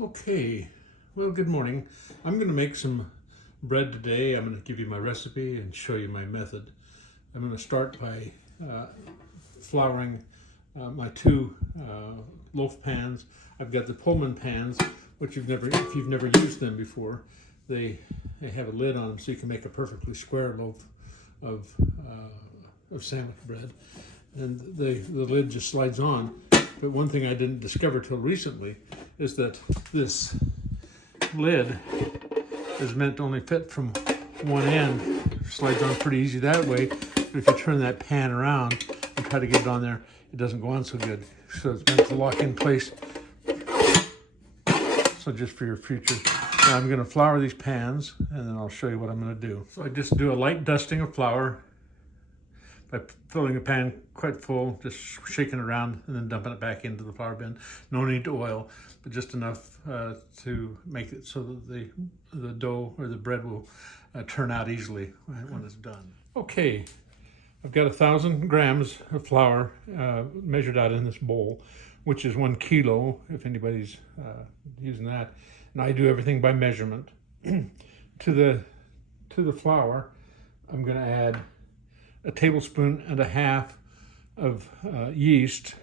Okay, well, good morning. I'm going to make some bread today. I'm going to give you my recipe and show you my method. I'm going to start by flouring my two loaf pans. I've got the Pullman pans, which if you've never used them before, they have a lid on them so you can make a perfectly square loaf of sandwich bread, and the lid just slides on. But one thing I didn't discover till recently is that this lid is meant to only fit from one end. It slides on pretty easy that way, but if you turn that pan around and try to get it on there, it doesn't go on so good. So it's meant to lock in place. So just for your future. Now I'm going to flour these pans, and then I'll show you what I'm going to do. So I just do a light dusting of flour by filling the pan quite full, just shaking it around and then dumping it back into the flour bin. No need to oil, but just enough to make it so that the dough or the bread will turn out easily when it's done. Okay, I've got 1,000 grams of flour measured out in this bowl, which is 1 kilo if anybody's using that. And I do everything by measurement. To the flour, I'm going to add a tablespoon and a half of yeast,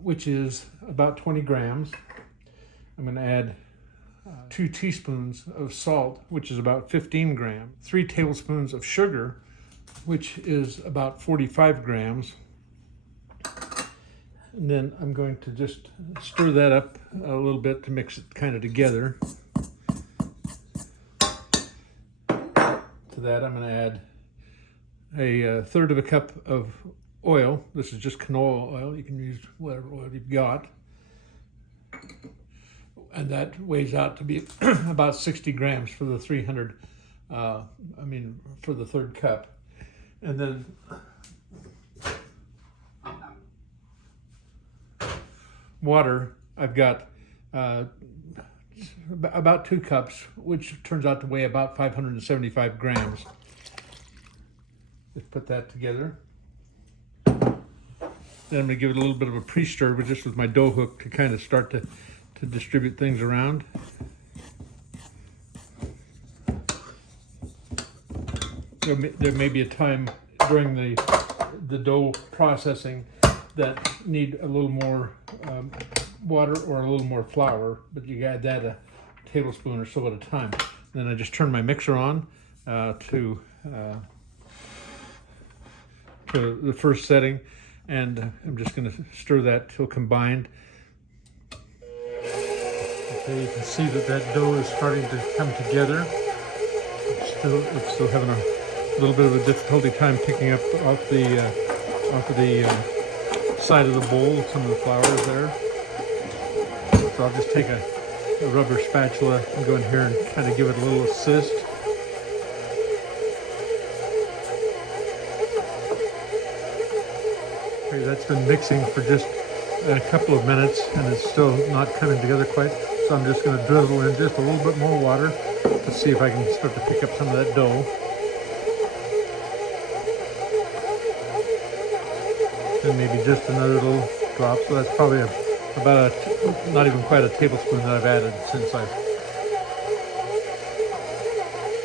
which is about 20 grams. I'm going to add 2 teaspoons of salt, which is about 15 grams, 3 tablespoons of sugar, which is about 45 grams. And then I'm going to just stir that up a little bit to mix it kind of together. To that, I'm going to add a third of a cup of oil. This is just canola oil. You can use whatever oil you've got. And that weighs out to be about 60 grams for the 300, for the third cup. And then water, I've got about 2 cups, which turns out to weigh about 575 grams. Just put that together. Then I'm going to give it a little bit of a pre-stir, but just with my dough hook to kind of start to distribute things around. There may be a time during the dough processing that need a little more water or a little more flour, but you add that a tablespoon or so at a time. Then I just turn my mixer on to the first setting, and I'm just going to stir that till combined. Okay, you can see that dough is starting to come together. It's still having a little bit of a difficulty time picking up off the side of the bowl. Some of the flour is there. So I'll just take a rubber spatula and go in here and kind of give it a little assist. Okay, that's been mixing for just a couple of minutes and it's still not coming together quite. So I'm just going to drizzle in just a little bit more water to see if I can start to pick up some of that dough. And maybe just another little drop. So that's probably about not even quite a tablespoon that I've added since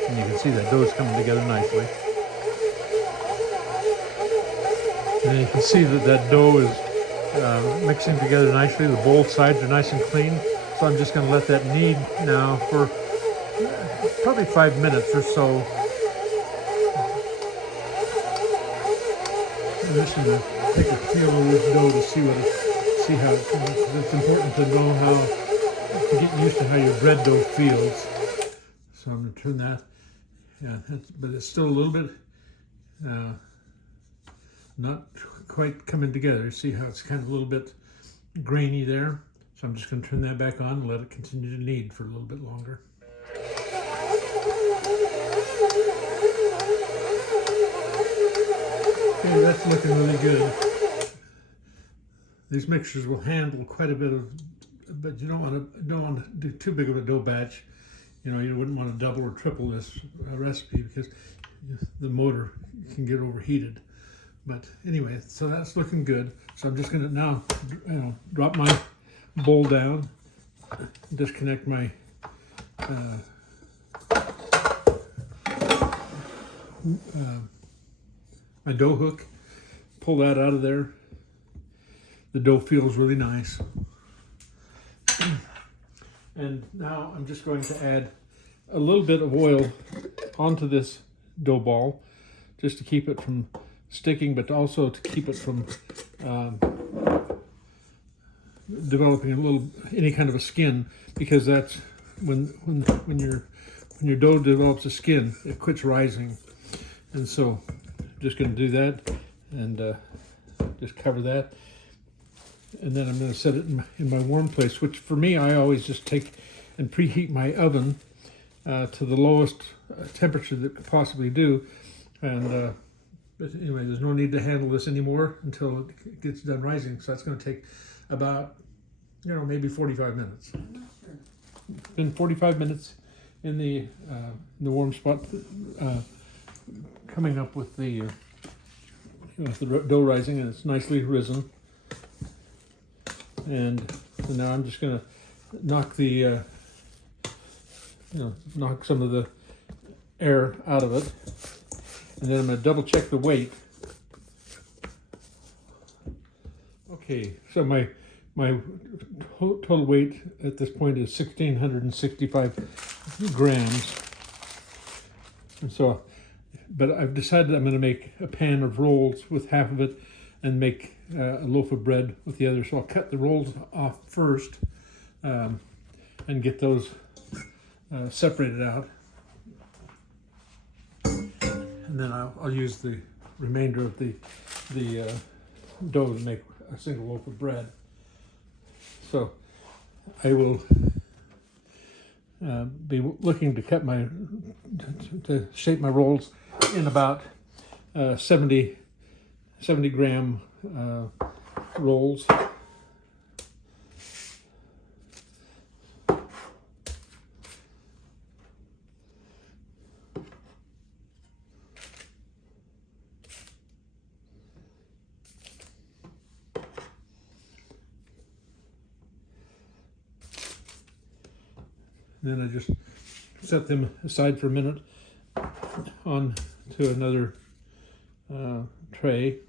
and you can see that dough is coming together nicely. And you can see that dough is mixing together nicely. The both sides are nice and clean. So I'm just going to let that knead now for probably 5 minutes or so. I'm just going to take a feel of this dough to see how it's important to know to get used to how your bread dough feels. So I'm going to turn that. Yeah, but it's still a little bit not quite coming together. See how it's kind of a little bit grainy there? So I'm just going to turn that back on and let it continue to knead for a little bit longer. Okay, that's looking really good. These mixtures will handle quite a bit but you don't want to do too big of a dough batch. You wouldn't want to double or triple this recipe because the motor can get overheated. But anyway, so that's looking good. So I'm just going to now drop my bowl down disconnect my my dough hook, pull that out of there. The dough feels really nice. And now I'm just going to add a little bit of oil onto this dough ball just to keep it from sticking, but also to keep it from developing any kind of a skin, because that's when your dough develops a skin, it quits rising. And so I'm just going to do that and just cover that. And then I'm going to set it in my warm place, which for me, I always just take and preheat my oven to the lowest temperature that could possibly do. And but anyway, there's no need to handle this anymore until it gets done rising. So that's going to take about, maybe 45 minutes. It's been 45 minutes in the warm spot, coming up with the dough rising, and it's nicely risen. And so now I'm just going to knock the knock some of the air out of it, and then I'm going to double check the weight. Okay, so my total weight at this point is 1,665 grams. And so, but I've decided I'm going to make a pan of rolls with half of it and make a loaf of bread with the other. So I'll cut the rolls off first and get those separated out. And then I'll use the remainder of the dough to make a single loaf of bread. So I will be looking to cut to shape my rolls in about 70 gram rolls. Then I just set them aside for a minute on to another tray.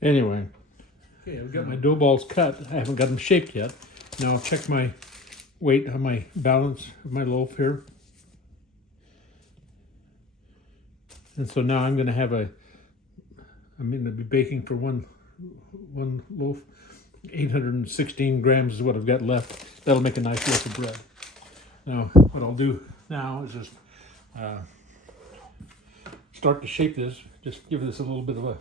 Anyway, okay, I've got my dough balls cut. I haven't got them shaped yet. Now I'll check my weight on my balance of my loaf here. And so now I'm going to have I'm going to be baking for one loaf. 816 grams is what I've got left. That'll make a nice loaf of bread. Now, what I'll do now is just start to shape this. Just give this a little bit of a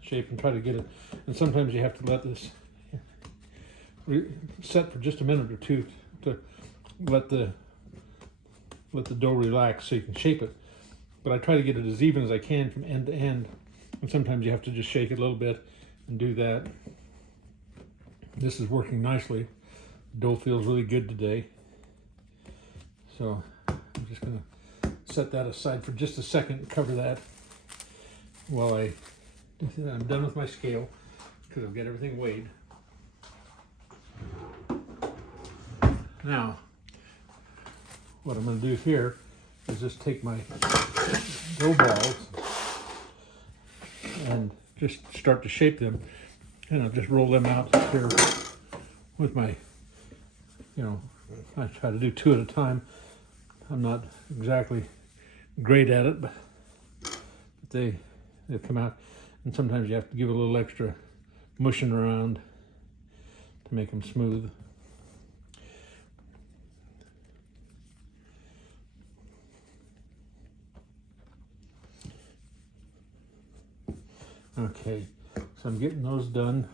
shape and try to get it. And sometimes you have to let this set for just a minute or two to let the dough relax so you can shape it. But I try to get it as even as I can from end to end. And sometimes you have to just shake it a little bit and do that. This is working nicely. The dough feels really good today. So I'm just going to set that aside for just a second and cover that while I'm done with my scale, because I've got everything weighed. Now, what I'm going to do here is just take my dough balls and just start to shape them, and I'll just roll them out here with my, I try to do two at a time. I'm not exactly great at it, but they come out. And sometimes you have to give a little extra mushing around to make them smooth. Okay, so I'm getting those done.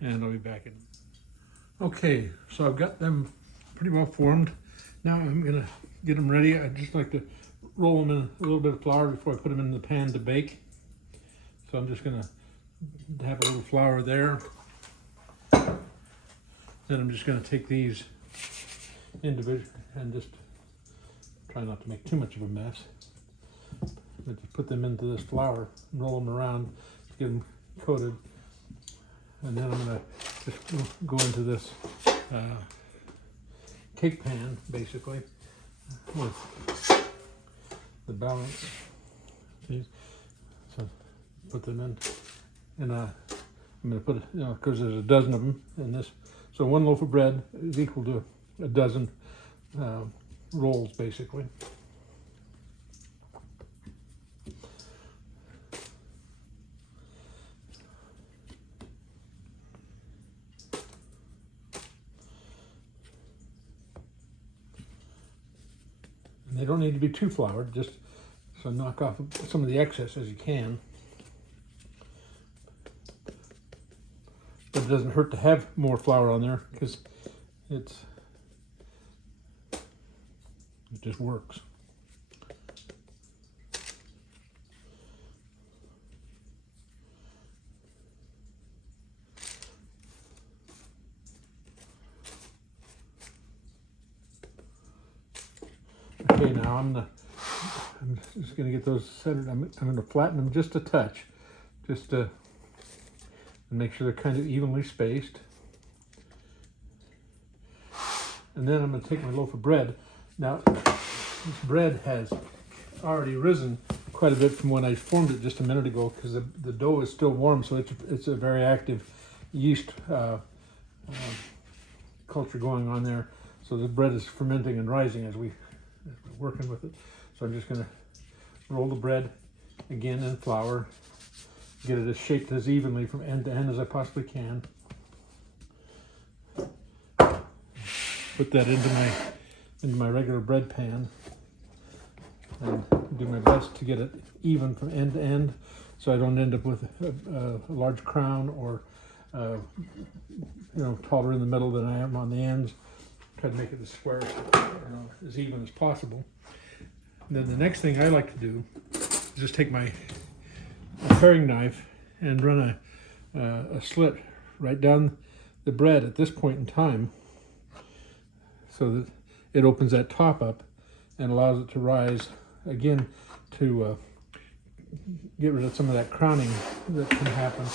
and I'll be back in. Okay, so I've got them pretty well formed. Now I'm gonna get them ready. I just like to roll them in a little bit of flour before I put them in the pan to bake. So I'm just gonna have a little flour there. Then I'm just gonna take these individually and just try not to make too much of a mess. But just put them into this flour and roll them around to get them coated. And then I'm gonna just go into this cake pan, basically, with the balance. See? So put them in, and I'm gonna put, because there's a dozen of them in this. So one loaf of bread is equal to a dozen rolls, basically. And they don't need to be too floured, just so knock off some of the excess as you can. But it doesn't hurt to have more flour on there because it just works. Okay, now I'm just going to get those centered. I'm going to flatten them just a touch, just to make sure they're kind of evenly spaced. And then I'm going to take my loaf of bread. Now, this bread has already risen quite a bit from when I formed it just a minute ago, because the dough is still warm, so it's a very active yeast culture going on there. So the bread is fermenting and rising as we're working with it. So I'm just going to roll the bread again in flour, get it as shaped as evenly from end to end as I possibly can. Put that into my regular bread pan and do my best to get it even from end to end, so I don't end up with a large crown or taller in the middle than I am on the ends. Try to make it as square, as even as possible. And then the next thing I like to do is just take my paring knife and run a slit right down the bread at this point in time, so that it opens that top up and allows it to rise again, to get rid of some of that crowning that can happen.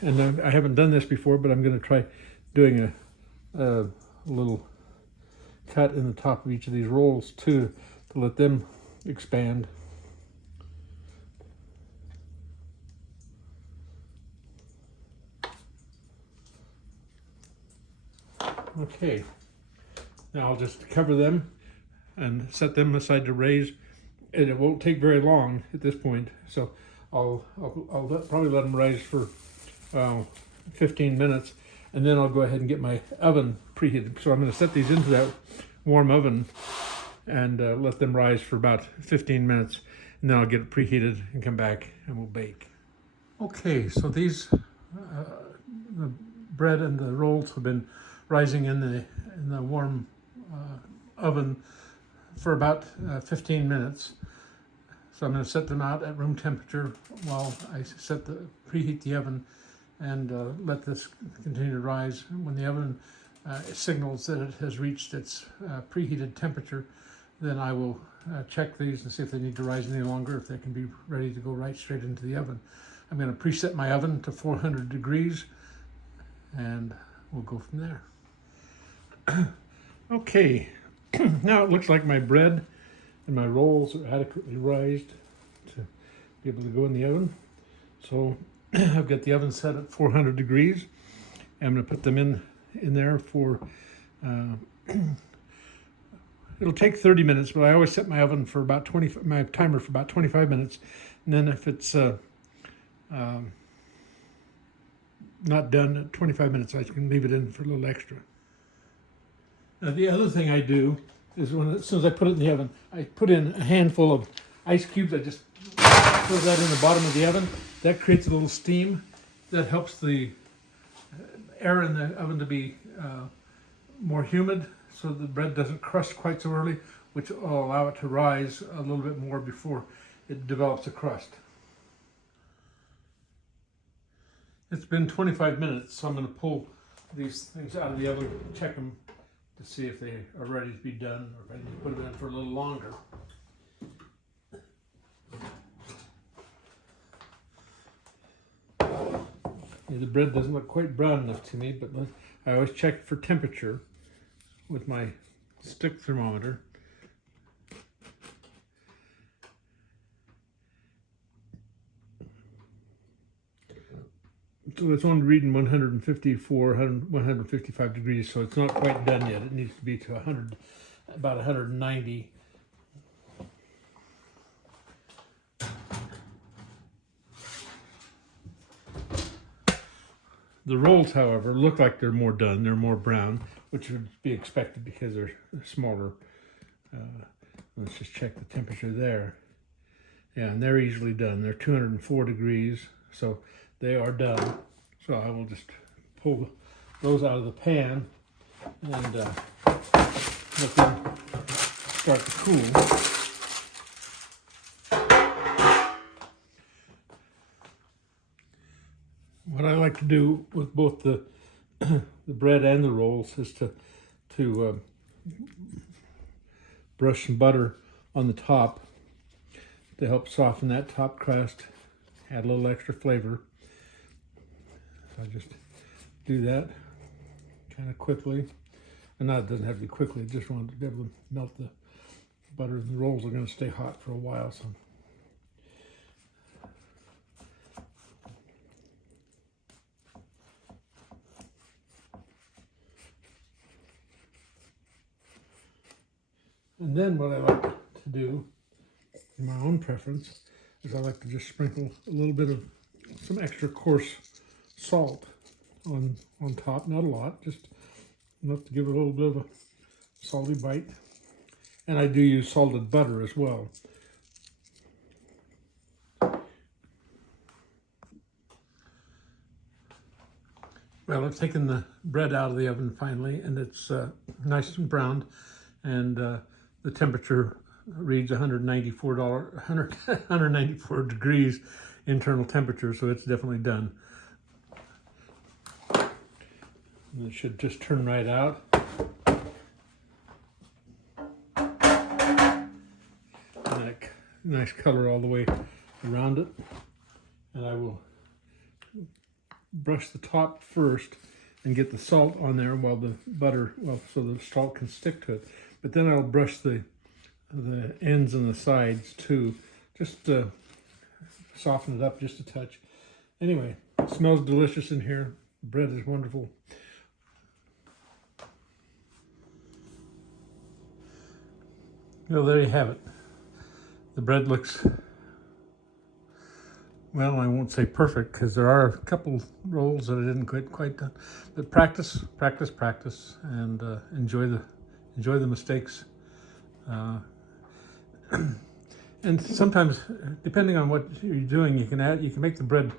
And I haven't done this before, but I'm going to try doing a little cut in the top of each of these rolls too, to let them expand. Okay, now I'll just cover them and set them aside to raise, and it won't take very long at this point, so I'll probably let them rise for 15 minutes, and then I'll go ahead and get my oven preheated. So I'm going to set these into that warm oven and let them rise for about 15 minutes, and then I'll get it preheated and come back and we'll bake. Okay, so these the bread and the rolls have been rising in the warm oven for about 15 minutes. So I'm going to set them out at room temperature while I preheat the oven and let this continue to rise. When the oven signals that it has reached its preheated temperature, then I will check these and see if they need to rise any longer, if they can be ready to go right straight into the oven. I'm going to preset my oven to 400 degrees and we'll go from there. Okay, now it looks like my bread and my rolls are adequately rised to be able to go in the oven. So I've got the oven set at 400 degrees. I'm going to put them in there for, it'll take 30 minutes, but I always set my oven for about my timer for about 25 minutes. And then if it's not done at 25 minutes, I can leave it in for a little extra. Now the other thing I do is as soon as I put it in the oven, I put in a handful of ice cubes. I just throw that in the bottom of the oven. That creates a little steam that helps the air in the oven to be more humid so the bread doesn't crust quite so early, which will allow it to rise a little bit more before it develops a crust. It's been 25 minutes, so I'm going to pull these things out of the oven, check them to see if they are ready to be done, or if I need to put them in for a little longer. Yeah, the bread doesn't look quite brown enough to me, but I always check for temperature with my stick thermometer. So it's only reading 154, 155 degrees, so it's not quite done yet. It needs to be to 100, about 190. The rolls, however, look like they're more done. They're more brown, which would be expected because they're smaller. Let's just check the temperature there. Yeah, and they're easily done. They're 204 degrees, so they are done. So I will just pull those out of the pan and let them start to cool. What I like to do with both the bread and the rolls is to brush some butter on the top to help soften that top crust, add a little extra flavor. So I just do that kind of quickly. And it doesn't have to be quickly, I just want to be able to melt the butter. The rolls are going to stay hot for a while, so. And then what I like to do, in my own preference, is I like to just sprinkle a little bit of some extra coarse salt on top. Not a lot, just enough to give it a little bit of a salty bite. And I do use salted butter as well. Well, I've taken the bread out of the oven finally, and it's nice and browned, and the temperature reads 194 degrees internal temperature, so it's definitely done. And it should just turn right out. And nice color all the way around it. And I will brush the top first and get the salt on there while the butter, so the salt can stick to it. But then I'll brush the ends and the sides too, just to soften it up just a touch. Anyway, it smells delicious in here. The bread is wonderful. Well, there you have it. The bread looks, well, I won't say perfect, because there are a couple rolls that I didn't quite done. But practice, practice, practice, and enjoy the mistakes. And sometimes, depending on what you're doing, you can make the bread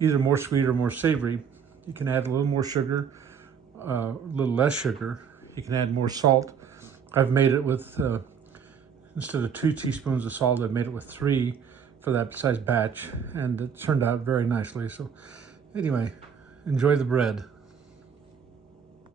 either more sweet or more savory. You can add a little more sugar, a little less sugar. You can add more salt. I've made it with, instead of 2 teaspoons of salt, I've made it with 3 for that size batch, and it turned out very nicely. So anyway, enjoy the bread.